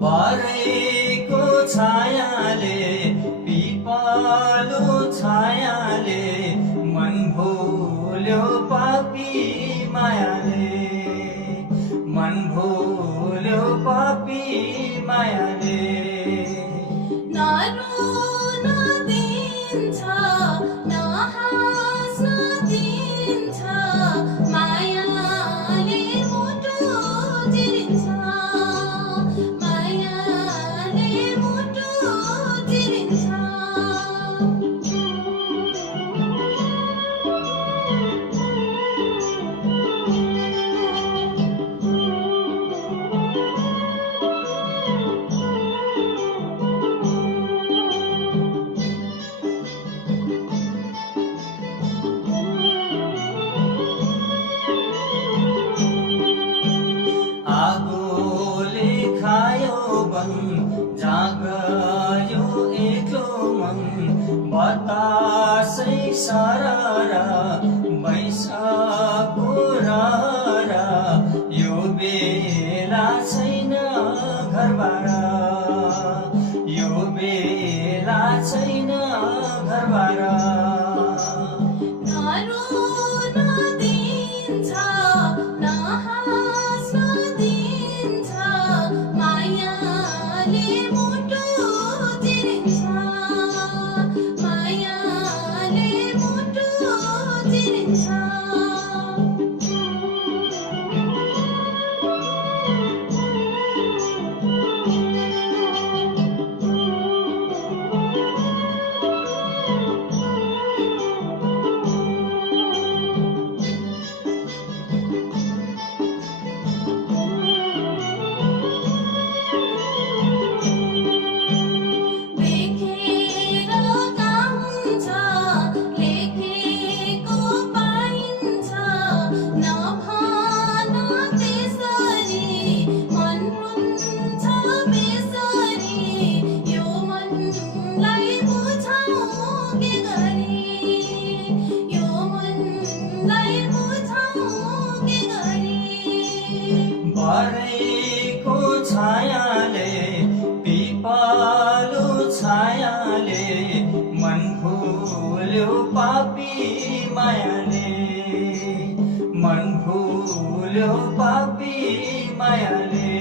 भरेको छायाले पिपलो छायाले मन भुल्यो पापी मायाले मन भुल्यो पापी मायाले नरुन दिन्छ नहाँस्न दिन्छ मायाले मुटु चिरिन्छ मायाले मुटु चिरिन्छ आगोले खायो वन जाग्यो एक्लो मन बतासै सररा बैशाखको रहरा यो बेला छैन घरबारा यो बेला छैन घरबारा नरुन दिन्छ नहाँस्न दिन्छ मायाले मुटु चिरिन्छ मायाले मुटु चिरिन्छ देखेर गाउँछ लेखेको पाइन्छ नभन त्यसरी मन रुन्छ बेसरी यो मनलाई बुझाउँ के गरी यो मनलाई बुझाउँ के गरी भरेको छायाले पिपलो छायाले मन भुल्यो पापी मायाले मन भुल्यो पापी मायाले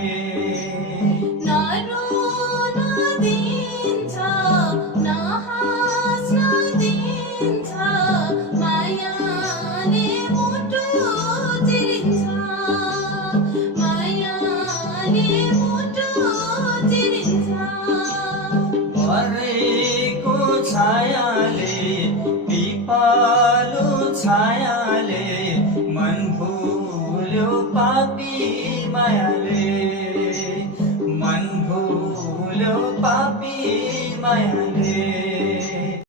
नरुन दिन्छ नहाँस्न दिन्छ मायाले मुटु चिरिन्छ मायाले मुटु चिरिन्छ भरेको छायाले पिपलो छायाले मन भुल्यो पापी मायाले मन भुल्यो पापी मायाले